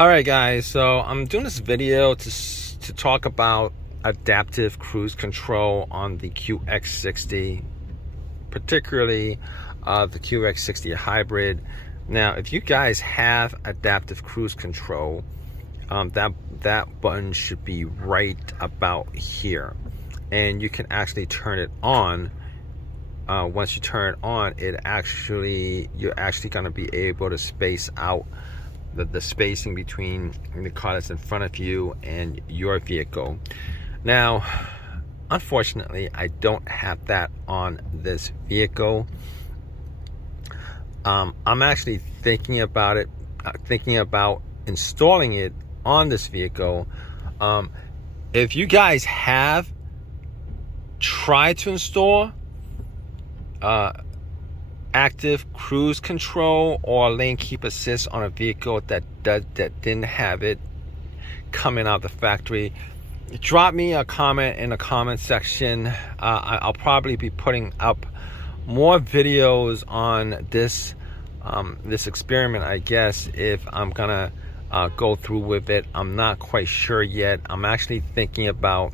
Alright guys, so I'm doing this video to talk about adaptive cruise control on the QX60, particularly the QX60 hybrid. Now if you guys have adaptive cruise control, that button should be right about here, and you can actually turn it on. Once you turn it on, you're actually going to be able to space out the spacing between the car that's in front of you and your vehicle. Now, unfortunately, I don't have that on this vehicle. I'm actually thinking about installing it on this vehicle. If you guys have tried to install active cruise control or lane keep assist on a vehicle that didn't have it coming out the factory, drop me a comment in the comment section. I'll probably be putting up more videos on this experiment, I guess, if I'm gonna go through with it. I'm not quite sure yet. I'm actually thinking about,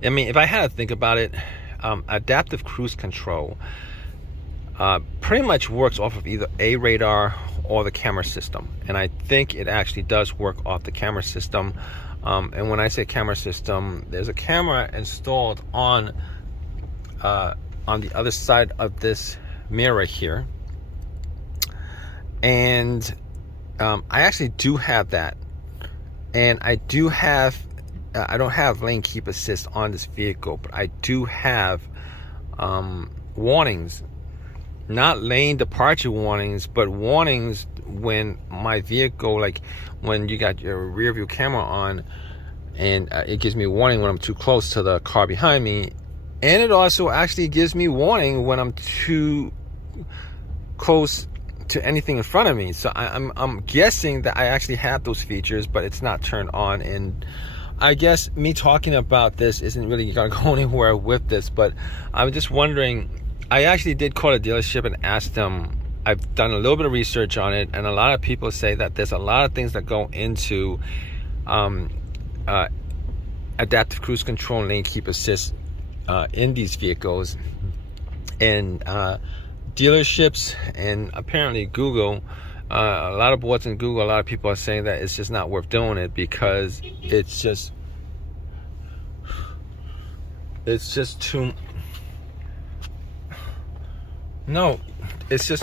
if I had to think about it, adaptive cruise control pretty much works off of either a radar or the camera system, and I think it actually does work off the camera system. And when I say camera system, there's a camera installed on the other side of this mirror here, and I actually do have that, and I don't have lane keep assist on this vehicle, but I do have warnings. Not lane departure warnings, but warnings when my vehicle, like when you got your rear view camera on, and it gives me a warning when I'm too close to the car behind me, and it also actually gives me warning when I'm too close to anything in front of me. So I'm guessing that I actually have those features, but it's not turned on. And I guess me talking about this isn't really gonna go anywhere with this, but I'm just wondering. I actually did call a dealership and ask them. I've done a little bit of research on it, and a lot of people say that there's a lot of things that go into adaptive cruise control and lane keep assist in these vehicles. And dealerships and apparently Google, a lot of boards in Google, a lot of people are saying that it's just not worth doing it because it's just too. No, it's just